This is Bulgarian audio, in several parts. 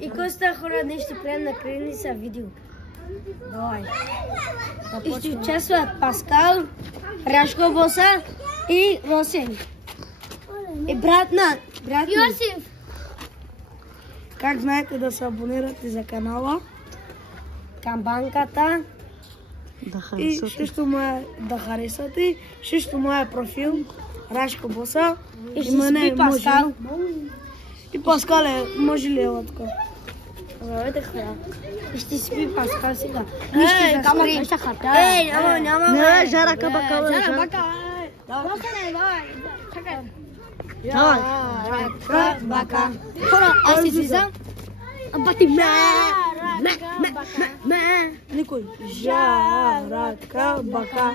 И Коста хора нещо правим на крайни са видео. Давай. И ще участват Паскал, Рашко Боса и Росен. И брат ми. Йосиф. Как знаете да се абонирате за канала? Камбанката. И също да харесате. Също моя профил. Рашко Боса. И ще спи Паскал. И Паскал може ли е така? Здравейте хора. И ще спи Паскал сега. Ей, камо беше хата. Ей, няма. Не, жара кабака. Жара бака. Росене, давай. Чакай. Жара бака. Хора, аз си слизам. Бати ме. Никой. Жара кабака.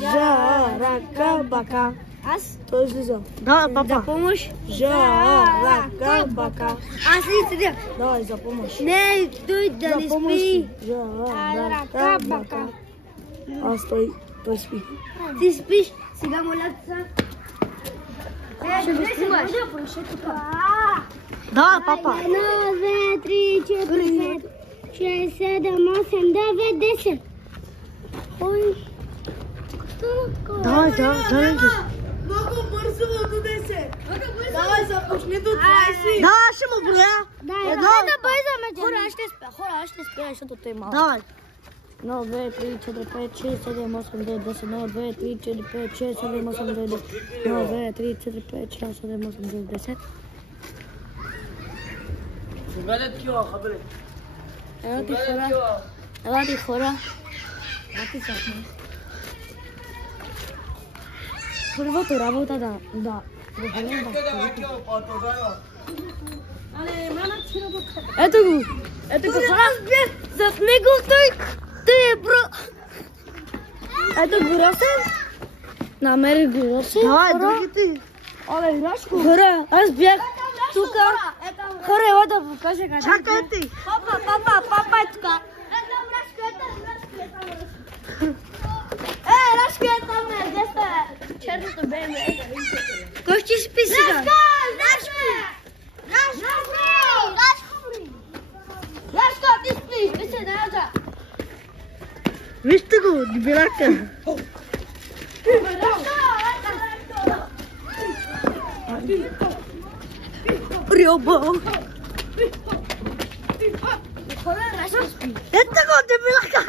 Жара кабака. Аз? Той излиза. Да, папа. За помощ? Жара кабака. Аз ли седя? Давай, за помощ. Не, той да не спи. Жара кабака. Аз той спи. Ти спиш? Сега моля се. Ще го снимаш. Да, папа. 1, 2, 3, 4, 5, 6, 7, 8, 9, 10. Ой. Давай, давай. Много бързо до 10. Давай, започни до 20. Да, ще му броя. Да, да бързаме. Хора, аз ще спя, защото той е малко. Давай. 1, 2, 3, 4, 5, 6, 7, 8, 9, 10. 1, 2, 3, 4, 5, 6, 7, 8, 9, 10. 1, 2, 3, 4, 5, 6, 7, 8, 9, 10. Ела ти хора. Първата работа да. Ето го хора. Зад него той е Ето го Росен. Намери го Росен. Давай, другите. Оле, Рашко. Хора, аз бях тука. Хора, ела да покажа къде. Чакай ти. Папа е тука. Рашко е там, где сте? Черното БМВ. Кой ще спи сега? Рашко, ти спиш, спи се, најаджа. Вижте го, дебилака. Рьоба. Ето го, дебилака.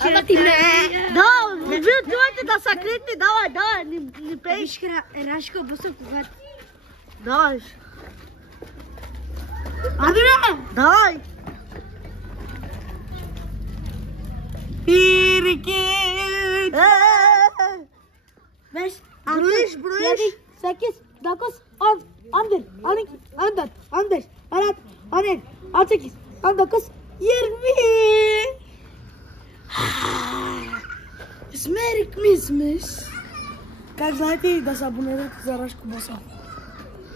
Ама ти ме. Да, вие чувате да са критни, давай, не пееш. Рашко, босо, когато... Давай. Давай. Пирикит. Виж, Броиш. 8, 9, 10, 11, 20. Смери Christmas. Как знаете да се абонирате за Рашко Боса?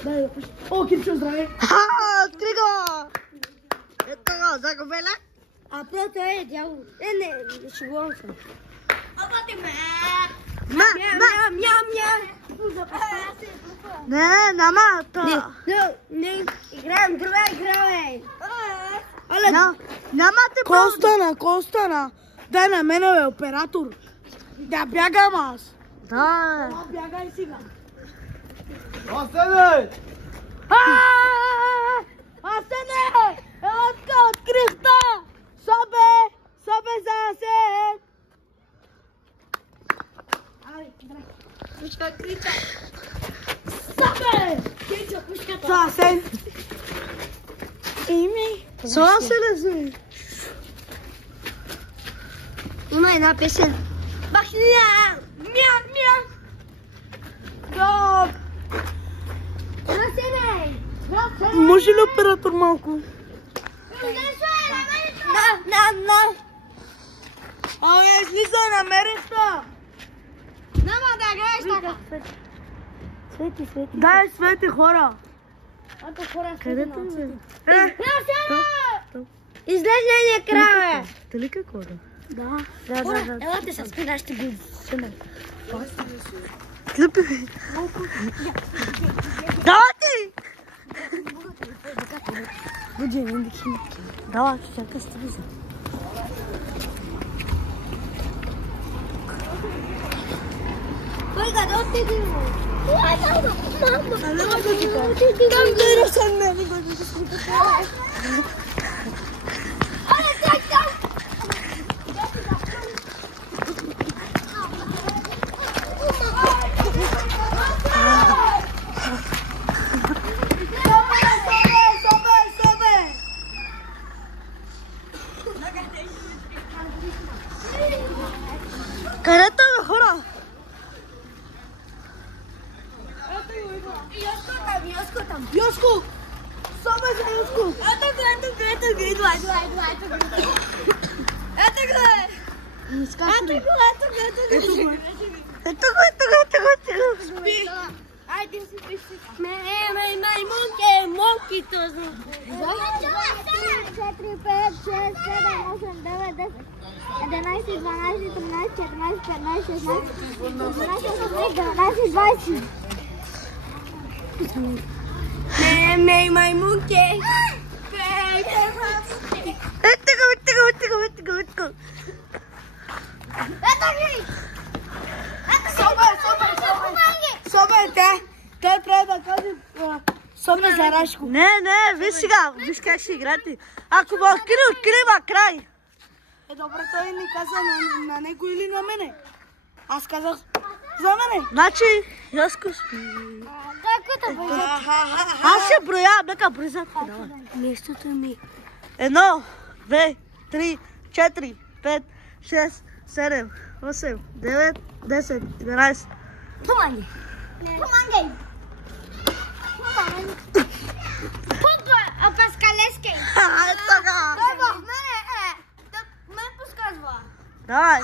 Дай, о, Кирчо, здравей. Откри го. Ето го, загубела. А прото е дявол. Не, шегувам се. Ама ти ме. Мям. Не, нама, то. Не, играем, друга игра, бе. Няма те Костана. Дай на мене, бе, оператор. Да бягам аз. Да. Бягай сега. Асене! Асене! Елатка от крипта! Собе за Асен! Пушка крича! Собе! Крича пушката! За Асен. Ими! За Асен. Има една песен. Бахния! Мям! Стоп! Асене! Може ли оператор малко? На! Абе, слизай, намерих то. Няма да играеш така. Свети. Дай свети, хора. Ато хора Къде свети. те? Излезе ни екрана. Дали какво да? Да. Елате се спина, ще го снимам. Клипи. Давай ти! години. Давай, чакай с телевизор. Oiga, ¿dónde te digo? ¡Ay, mamá! Careta mejora. Josku! Sobe za Josku! Eto Sobe, те трябва да кажем Соме за Рашко. Не, виж сега, виж как ще играти. Ако ме открива край. Добре, той ни каза на него или на мене. Аз казах за мене. Значи, Йоско спи. Аз ще броя, нека брой зад. Местото ми. 1, 2, 3, 4, 5, 6, 7, 8, 9, 10, 11. Помагай. Пупа, Паскалески. Така. Мен подсказва. Давай.